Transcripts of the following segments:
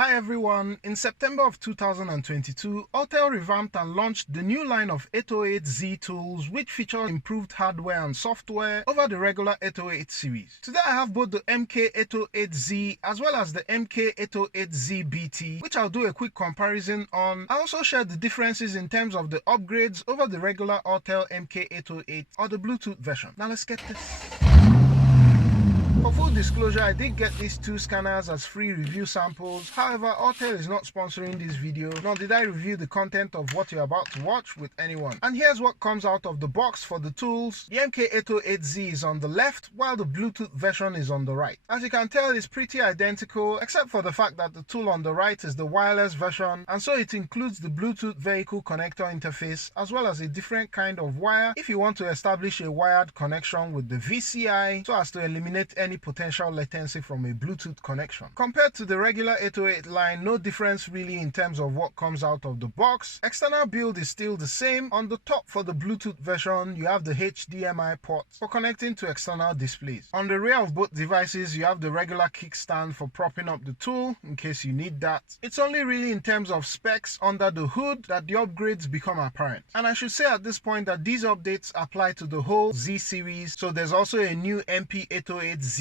Hi everyone, in September of 2022, Autel revamped and launched the new line of 808Z tools which feature improved hardware and software over the regular 808 series. Today I have both the MK808Z as well as the MK808Z-BT, which I'll do a quick comparison on. I also share the differences in terms of the upgrades over the regular Autel MK808 or the Bluetooth version. Now let's get this. For full disclosure, I did get these two scanners as free review samples. However, Autel is not sponsoring this video, nor did I review the content of what you're about to watch with anyone. And here's what comes out of the box for the tools. The MK808Z is on the left, while the Bluetooth version is on the right. As you can tell, it's pretty identical, except for the fact that the tool on the right is the wireless version, and so it includes the Bluetooth vehicle connector interface, as well as a different kind of wire if you want to establish a wired connection with the VCI, so as to eliminate any potential latency from a Bluetooth connection. Compared to the regular 808 line, no difference really in terms of what comes out of the box. External build is still the same. On the top for the Bluetooth version, you have the HDMI port for connecting to external displays. On the rear of both devices, you have the regular kickstand for propping up the tool in case you need that. It's only really in terms of specs under the hood that the upgrades become apparent. And I should say at this point that these updates apply to the whole Z series, so there's also a new MP808Z-TS,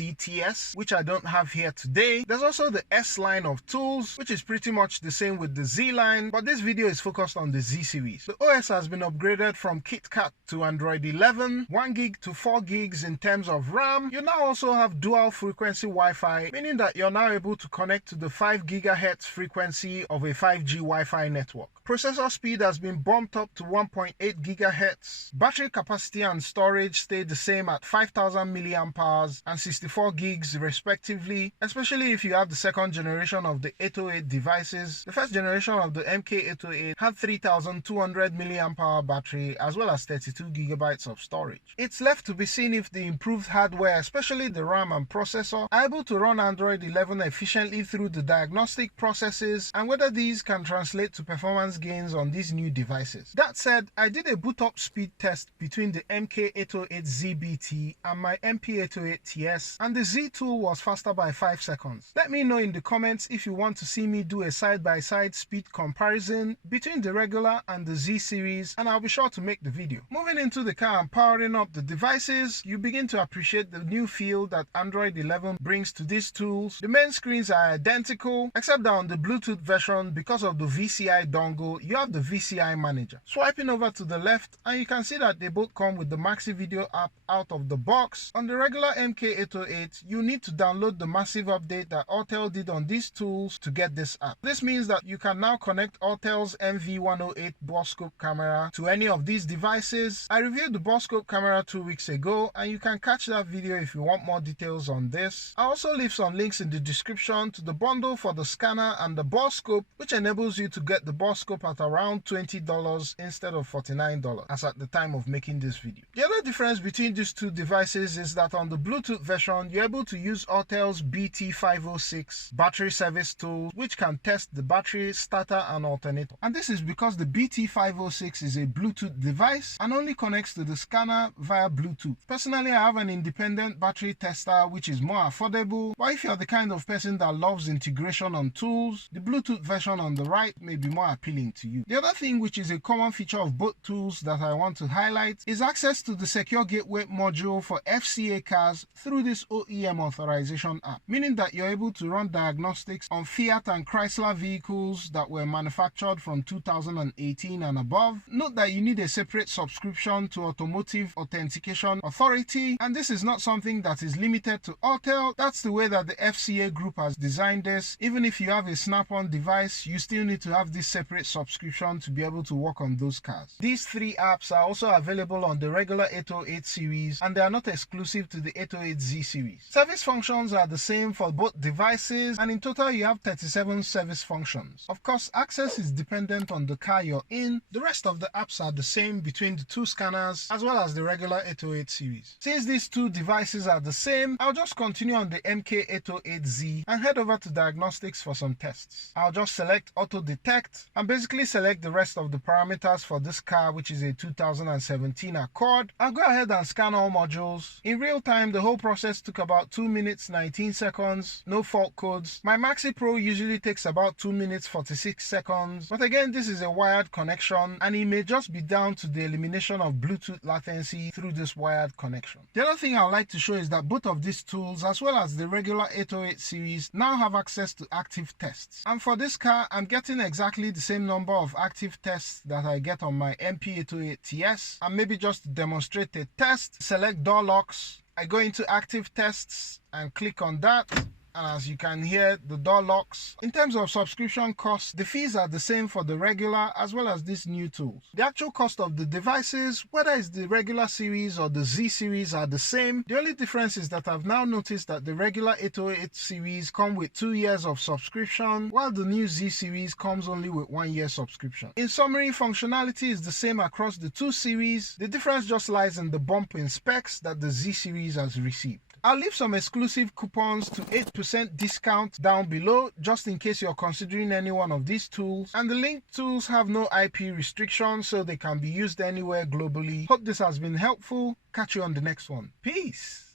which I don't have here today. There's also the S line of tools, which is pretty much the same with the Z line, but this video is focused on the Z series. The OS has been upgraded from KitKat to Android 11, 1 gig to 4 gigs in terms of RAM. You now also have dual frequency Wi-Fi, meaning that you're now able to connect to the 5 GHz frequency of a 5G Wi-Fi network. Processor speed has been bumped up to 1.8 GHz. Battery capacity and storage stayed the same at 5000 mAh and 64 gigs respectively, especially if you have the second generation of the 808 devices. The first generation of the MK808 had 3200 mAh battery as well as 32 GB of storage. It's left to be seen if the improved hardware, especially the RAM and processor, are able to run Android 11 efficiently through the diagnostic processes and whether these can translate to performance gains on these new devices. That said, I did a boot up speed test between the MK808Z-BT and my MP808TS, and the Z tool was faster by 5 seconds. Let me know in the comments if you want to see me do a side-by-side speed comparison between the regular and the Z series, and I'll be sure to make the video. Moving into the car and powering up the devices, you begin to appreciate the new feel that Android 11 brings to these tools. The main screens are identical, except that on the Bluetooth version, because of the VCI dongle, you have the VCI manager. Swiping over to the left, and you can see that they both come with the Maxi Video app out of the box. On the regular MK808, you need to download the massive update that Autel did on these tools to get this app. This means that you can now connect Autel's MV108 borescope camera to any of these devices. I reviewed the borescope camera 2 weeks ago, and you can catch that video if you want more details on this. I also leave some links in the description to the bundle for the scanner and the borescope, which enables you to get the borescope at around $20 instead of $49 as at the time of making this video. The other difference between these two devices is that on the Bluetooth version, you're able to use Autel's BT506 battery service tool, which can test the battery, starter and alternator. And this is because the BT506 is a Bluetooth device and only connects to the scanner via Bluetooth. Personally, I have an independent battery tester which is more affordable, but if you're the kind of person that loves integration on tools, the Bluetooth version on the right may be more appealing to you. The other thing, which is a common feature of both tools that I want to highlight, is access to the secure gateway module for FCA cars through this OEM authorization app, meaning that you're able to run diagnostics on Fiat and Chrysler vehicles that were manufactured from 2018 and above. Note that you need a separate subscription to Automotive Authentication Authority, and this is not something that is limited to Autel. That's the way that the FCA group has designed this. Even if you have a Snap-on device, you still need to have this separate subscription to be able to work on those cars. These three apps are also available on the regular 808 series, and they are not exclusive to the 808Z series. Service functions are the same for both devices, and in total you have 37 service functions. Of course, access is dependent on the car you're in. The rest of the apps are the same between the two scanners as well as the regular 808 series. Since these two devices are the same, I'll just continue on the MK808Z and head over to Diagnostics for some tests. I'll just select Auto Detect, and based basically select the rest of the parameters for this car, which is a 2017 Accord, and go ahead and scan all modules. In real time, the whole process took about 2 minutes 19 seconds, no fault codes. My Maxi Pro usually takes about 2 minutes 46 seconds, but again, this is a wired connection and it may just be down to the elimination of Bluetooth latency through this wired connection. The other thing I would like to show is that both of these tools, as well as the regular 808 series, now have access to active tests. And for this car, I'm getting exactly the same number of active tests that I get on my MP808TS. And maybe just to demonstrate a test, select door locks. I go into active tests and click on that. And as you can hear, the door locks. In terms of subscription costs, the fees are the same for the regular as well as these new tools. The actual cost of the devices, whether it's the regular series or the Z series, are the same. The only difference is that I've now noticed that the regular 808 series come with 2 years of subscription, while the new Z series comes only with 1 year subscription. In summary, functionality is the same across the two series. The difference just lies in the bump in specs that the Z series has received. I'll leave some exclusive coupons to 8% discount down below, just in case you're considering any one of these tools. And the linked tools have no IP restrictions, so they can be used anywhere globally. Hope this has been helpful. Catch you on the next one. Peace.